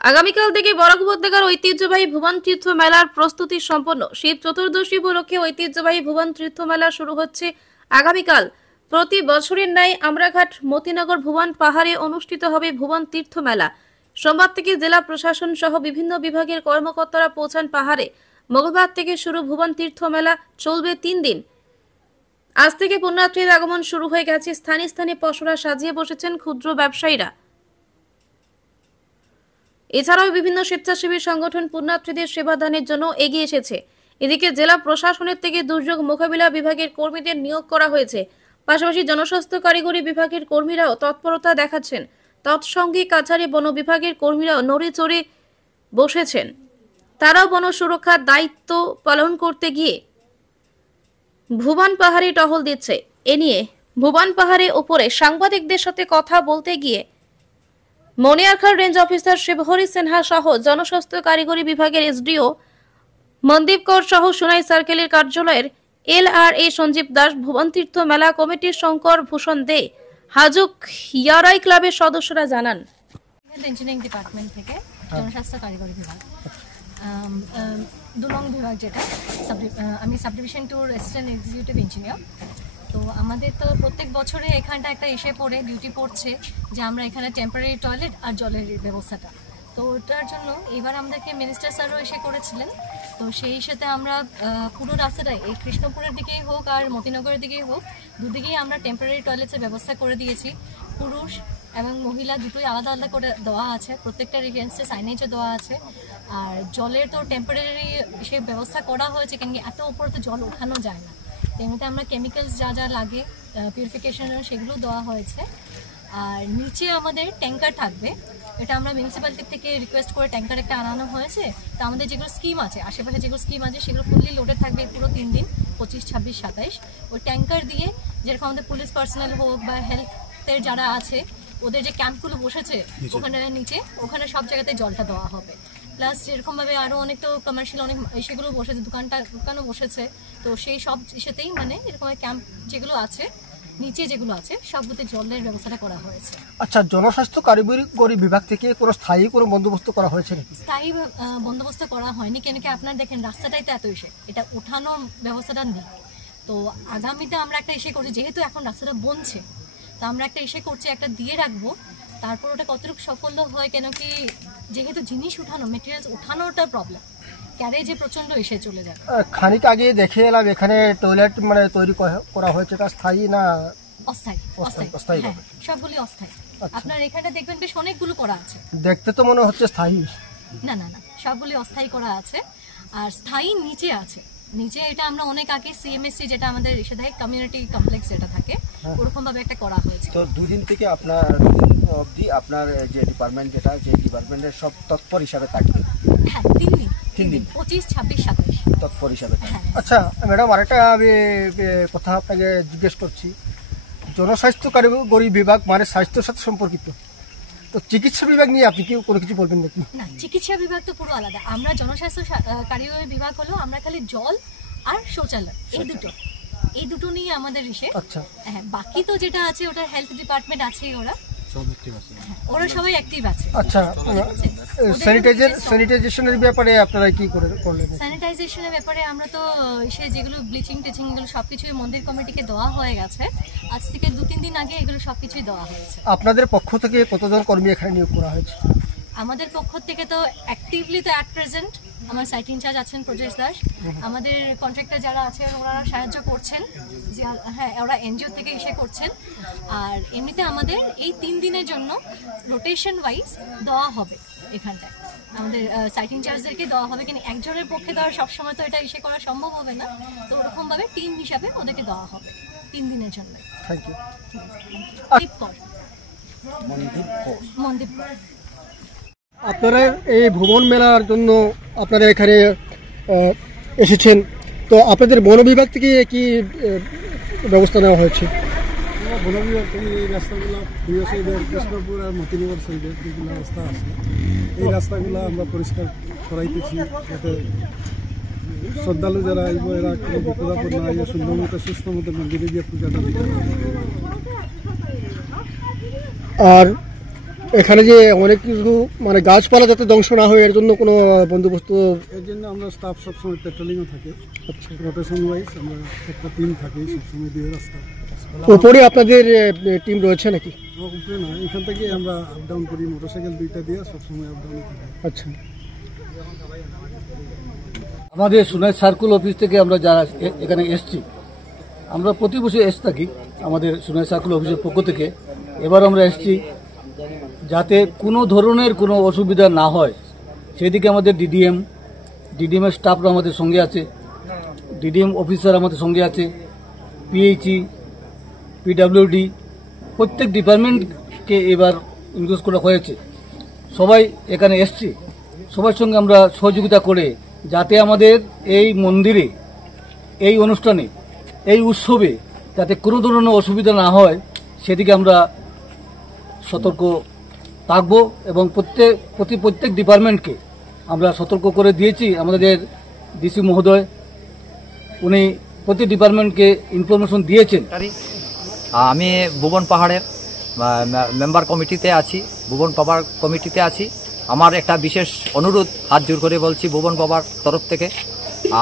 আগামীকাল থেকে বরাক উপত্যকার ঐতিহ্যবাহী ভুবন তীর্থ মেলার প্রস্তুতি সম্পন্ন। শীত চতুর্দশী উপলক্ষে ঐতিহ্যবাহী ভুবন তীর্থ মেলা শুরু হচ্ছে আগামীকাল। প্রতি বছরের ন্যায় আমরাঘাট মতিনগর ভুবন পাহাড়ে অনুষ্ঠিত হবে ভুবন তীর্থ মেলা। সোমবার থেকে জেলা প্রশাসন সহ বিভিন্ন বিভাগের কর্মকর্তারা পৌঁছান পাহাড়ে। মঙ্গলবার থেকে শুরু ভুবন তীর্থ মেলা, চলবে 3 দিন। আজ থেকে পুণ্যার্থীর আগমন শুরু হয়ে গেছে। স্থানে স্থানে পসরা সাজিয়ে বসেছেন ক্ষুদ্র ব্যবসায়ীরা। এছাড়াও বিভিন্ন স্বেচ্ছাসেবী সংগঠন পুণ্যার্থীদের সেবাদানের জন্য এগিয়ে এসেছে। এদিকে জেলা প্রশাসনের থেকে দুর্যোগ মোকাবিলা বিভাগের কর্মীদের নিয়োগ করা হয়েছে। পাশাপাশি জনস্বাস্থ্য কারিগরি বিভাগের কর্মীরাও তৎপরতা দেখাচ্ছেন। তৎসঙ্গে কাছাড়ি বন বিভাগের কর্মীরাও নড়ে চড়ে বসেছেন। তারাও বন সুরক্ষার দায়িত্ব পালন করতে গিয়ে ভুবন পাহাড়ে টহল দিচ্ছে। এ নিয়ে ভুবন পাহাড়ের উপরে সাংবাদিকদের সাথে কথা বলতে গিয়ে মনিয়ারখাল রেঞ্জ অফিসার শিবহরি সিনহা সহ জনস্বাস্থ্য কারিগরি বিভাগের এসডিও মনদীপ কর সহ সোনাই সার্কেলের কার্যালয়ের LRA সঞ্জীব দাস, ভুবন তীর্থ মেলা কমিটির শঙ্কর ভূষণ দে, হাজুক ইয়ারাই ক্লাবের সদস্যরা জানান। ইঞ্জিনিয়ারিং ডিপার্টমেন্ট থেকে জনস্বাস্থ্য কারিগরি বিভাগ 2 নং বিভাগ, যেটা আমি sub division 2 assistant executive engineer. তো আমাদের তো প্রত্যেক বছরে এখানটা একটা এসে পড়ে ডিউটি পড়ছে যে আমরা এখানে টেম্পোরারি টয়লেট আর জলের ব্যবস্থাটা, তো ওটার জন্য এবার আমাদেরকে মিনিস্টার স্যারও এসে করেছিলেন। তো সেই সাথে আমরা পুরো রাস্তাটাই এই কৃষ্ণপুরের দিকেই হোক আর মতিনগরের দিকেই হোক, দুদিকেই আমরা টেম্পোরারি টয়লেটসের ব্যবস্থা করে দিয়েছি। পুরুষ এবং মহিলা দুটোই আলাদা আলাদা করে দেওয়া আছে, প্রত্যেকটা রিজেন্সে সাইনেজও দেওয়া আছে। আর জলের তো টেম্পোরারি সে ব্যবস্থা করা হয়েছে, কেন কি এত উপরে তো জল ওঠানো যায় না। এমনিতে আমরা কেমিক্যালস যা যা লাগে পিউরিফিকেশনের সেগুলো দেওয়া হয়েছে। আর নিচে আমাদের ট্যাঙ্কার থাকবে, এটা আমরা মিউনিসিপ্যালিটি থেকে রিকোয়েস্ট করে ট্যাঙ্কার একটা আনানো হয়েছে। তো আমাদের যেগুলো স্কিম আছে, আশেপাশে যেগুলো স্কিম আছে সেগুলো ফুললি লোডেড থাকবে পুরো 3 দিন, 25, 26, 27। ওই ট্যাঙ্কার দিয়ে যেরকম আমাদের পুলিশ পার্সোনাল হোক বা হেলথের যারা আছে ওদের যে ক্যাম্পগুলো বসেছে ওখানে নিচে, ওখানে সব জায়গাতে জলটা দেওয়া হবে। প্লাস যেরকমভাবে আরও অনেক তো কমার্শিয়াল অনেক সেগুলো বসেছে, দোকানও বসেছে। তো সেই সব ইসেতেই মানে এরকম ক্যাম্প যেগুলো আছে নিচে যেগুলো আছে সবগুলোতে জলের ব্যবস্থাটা করা হয়েছে। আচ্ছা, জনস্বাস্থ্য কারিগরি বিভাগ থেকে কোনো স্থায়ী কোনো বন্দোবস্ত করা হয়েছে নাকি? স্থায়ী বন্দোবস্ত করা হয়নি, কেন কি আপনার দেখেন রাস্তাটাই তো এত এসে এটা ওঠানো ব্যবস্থাটা নেই। তো আগামীতে আমরা একটা এসে করছি, যেহেতু এখন রাস্তাটা বনছে, তো আমরা একটা এসে করছি, একটা দিয়ে রাখবো। তারপর ওটা কতটুকু সফল হয়, কেন কি যেহেতু জিনিস উঠানো মেটেরিয়ালস উঠানোটা প্রবলেম, ক্যারেজে প্রচন্ড এসে চলে যায়। খানিক আগে দেখে এলাম এখানে টয়লেট মানে তৈরি করা হয়েছে, এটা স্থায়ী না অস্থায়ী? অস্থায়ী, হ্যাঁ, সবগুলি অস্থায়ী। আপনার এখানে দেখবেন বেশ অনেকগুলো করা আছে, দেখতে তো মনে হচ্ছে স্থায়ী। না না না, সবগুলি অস্থায়ী করা আছে। আর স্থায়ী নিচে আছে, নিচে এটা আমরা অনেক আগে CMSC যেটা আমাদের এসে থাকে কমিউনিটি কমপ্লেক্স যেটা থাকে ওরকম ভাবে একটা করা হয়েছে। তো 2 দিন থেকে আপনার 2 দিন অবধি আপনার যে ডিপার্টমেন্ট যেটা যে ডিপার্টমেন্টের সব তৎপর হিসাবে থাকবে? হ্যাঁ, 3 দিন 25, 26, 27 তৎপর হিসাবে। আচ্ছা ম্যাডাম, আরেকটা আমি কথা আপনাকে জিজ্ঞেস করছি। জনস্বাস্থ্য কারিগরি বিভাগ মানে স্বাস্থ্যের সাথে সম্পর্কিত, তো চিকিৎসা বিভাগ নিয়ে আপনি কি কোনো কিছু বলবেন নাকি? না, চিকিৎসা বিভাগ তো পুরো আলাদা। আমরা জনস্বাস্থ্য কারিগরি বিভাগ হলো আমরা খালি জল আর শৌচালয় এই দুটো নিয়ে আমাদের এসে। আচ্ছা, হ্যাঁ, বাকি তো যেটা আছে ওটা হেলথ ডিপার্টমেন্ট আছে, ওরা সবাই অ্যাক্টিভ আছে। আচ্ছা, স্যানিটাইজেশনের ব্যাপারে আপনারা কি করলেন? স্যানিটাইজেশনের ব্যাপারে আমরা তো এসে যেগুলো ব্লিচিং টিচিং এগুলো সবকিছুই মন্দির কমিটিকে দেওয়া হয়ে গেছে। আজ থেকে 2-3 দিন আগে এগুলো সবকিছুই দেওয়া হয়েছে। আপনাদের পক্ষ থেকে কতজন কর্মী এখানে নিয়োগ করা হয়েছে? আমাদের পক্ষ থেকে তো অ্যাক্টিভলি তো অ্যাট প্রেজেন্ট আমার সাইট ইনচার্জ আছেন প্রজেশ দাস। আমাদের কন্ট্রাক্টর যারা আছে ওরা সাহায্য করছেন, যে হ্যাঁ ওরা NGO থেকে এসে করছেন। আর এমনিতে আমাদের এই 3 দিনের জন্য রোটেশন ওয়াইজ দেওয়া হবে এখানটায়, আমাদের সাইট ইনচার্জদেরকে দেওয়া হবে। কিন্তু একজনের পক্ষে দেওয়ার সবসময় তো এটা এসে করা সম্ভব হবে না, তো ওরকমভাবে টিম হিসাবে ওদেরকে দেওয়া হবে 3 দিনের জন্য। Thank you. মনদীপ কর। আপনারা এই ভুবন মেলার জন্য আপনারা এখানে এসেছেন, তো আপনাদের বন বিভাগ থেকে কি ব্যবস্থা নেওয়া হয়েছে? বন বিভাগ থেকে এই রাস্তাগুলো কৃষ্ণপুর আর মতিনগর সাইডের যেগুলো রাস্তা আছে এই রাস্তাগুলো আমরা পরিষ্কার করাইতেছি, যাতে শ্রদ্ধালু যারা আইব এরা কোনো বিপদ আপদ না আইব, সুন্দর মতো সুস্থ মতো মন্দিরে গিয়ে পূজাটা দিতে পারে। আর এখানে যে অনেক কিছু মানে গাছপালা যাতে ধ্বংস না হয় এর জন্য কোনো বন্দোবস্ত? এর জন্য আমরা স্টাফ সবসময় পেট্রোলিংও থাকে, রোটেশন ওয়াইজ আমরা একটা টিম থাকি সবসময় দিয়ে রাস্তা। উপরে আপনাদের টিম রয়েছে নাকি? উপরে না, এখান থেকে আমরা আপ ডাউন করি, মোটরসাইকেল দুইটা দিয়ে সবসময় আপ ডাউন করি। আচ্ছা, আমাদের সোনাই সার্কুল অফিস থেকে আমরা যারা এখানে এসছি, আমরা প্রতি বছর এসে থাকি আমাদের সোনাই সার্কুল অফিসের পক্ষ থেকে। এবার আমরা এসছি যাতে কোনো ধরনের কোনো অসুবিধা না হয় সেদিকে আমাদের ডিডিএম এর স্টাফরা আমাদের সঙ্গে আছে, ডিডিএম অফিসার আমাদের সঙ্গে আছে, পিএইচই, পিডব্লিউডি, প্রত্যেক ডিপার্টমেন্টকে এবার ইনক্লুড করা হয়েছে। সবাই এখানে এসছি, সবার সঙ্গে আমরা সহযোগিতা করে যাতে আমাদের এই মন্দিরে, এই অনুষ্ঠানে, এই উৎসবে যাতে কোনো ধরনের অসুবিধা না হয় সেদিকে আমরা সতর্ক থাকব এবং প্রত্যেক ডিপার্টমেন্টকে আমরা সতর্ক করে দিয়েছি। আমাদের ডিসি মহোদয় উনি প্রতি ডিপার্টমেন্টকে ইনফরমেশন দিয়েছেন। আমি ভুবন পাহাড়ের মেম্বার কমিটিতে আছি, ভুবন পাহাড় কমিটিতে আছি। আমার একটা বিশেষ অনুরোধ হাত জোর করে বলছি ভুবন বাবার তরফ থেকে,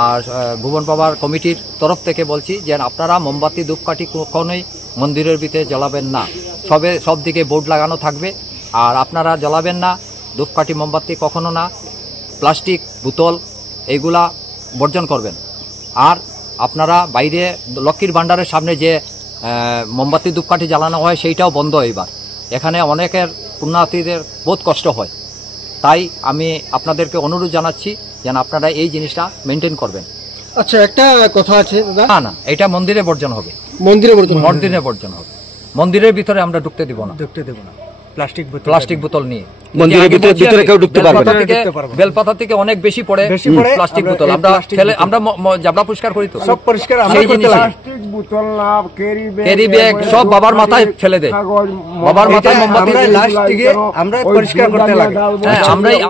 আর ভুবন বাবার কমিটির তরফ থেকে বলছি যে আপনারা মোমবাতি ধূপকাঠি কখনোই মন্দিরের ভিতরে জ্বালাবেন না। সব দিকে বোর্ড লাগানো থাকবে, আর আপনারা জ্বালাবেন না ধূপকাঠি মোমবাতি কখনো না। প্লাস্টিক বোতল এইগুলা বর্জন করবেন। আর আপনারা বাইরে লক্ষ্মীর ভাণ্ডারের সামনে যে মোমবাতি ধূপকাঠি জ্বালানো হয় সেইটাও বন্ধ এবার। এখানে অনেকের পুণ্যার্থীদের বহুত কষ্ট হয়, তাই আমি আপনাদেরকে অনুরোধ জানাচ্ছি যেন আপনারা এই জিনিসটা মেনটেন করবেন। আচ্ছা, একটা কথা আছে দাদা। না, এটা মন্দিরে বর্জন হবে, মন্দিরে বর্জন হবে। মন্দিরের ভিতরে আমরা ঢুকতে দেব না প্লাস্টিক বোতল নিয়ে। মন্দিরের ভিতরে কেউ ঢুকতে পারবে না। বেলপাতা থেকে অনেক বেশি পড়ে প্লাস্টিক বোতল। আমরা জাবলা পরিষ্কার করি তো, সব পরিষ্কার প্লাস্টিক বোতল না, ক্যারি ব্যাগ সব বাবার মাথায় ফেলে দেয়। বাবার মাথায় মোমবাতি আমরা পরিষ্কার করতে লাগে। আমরা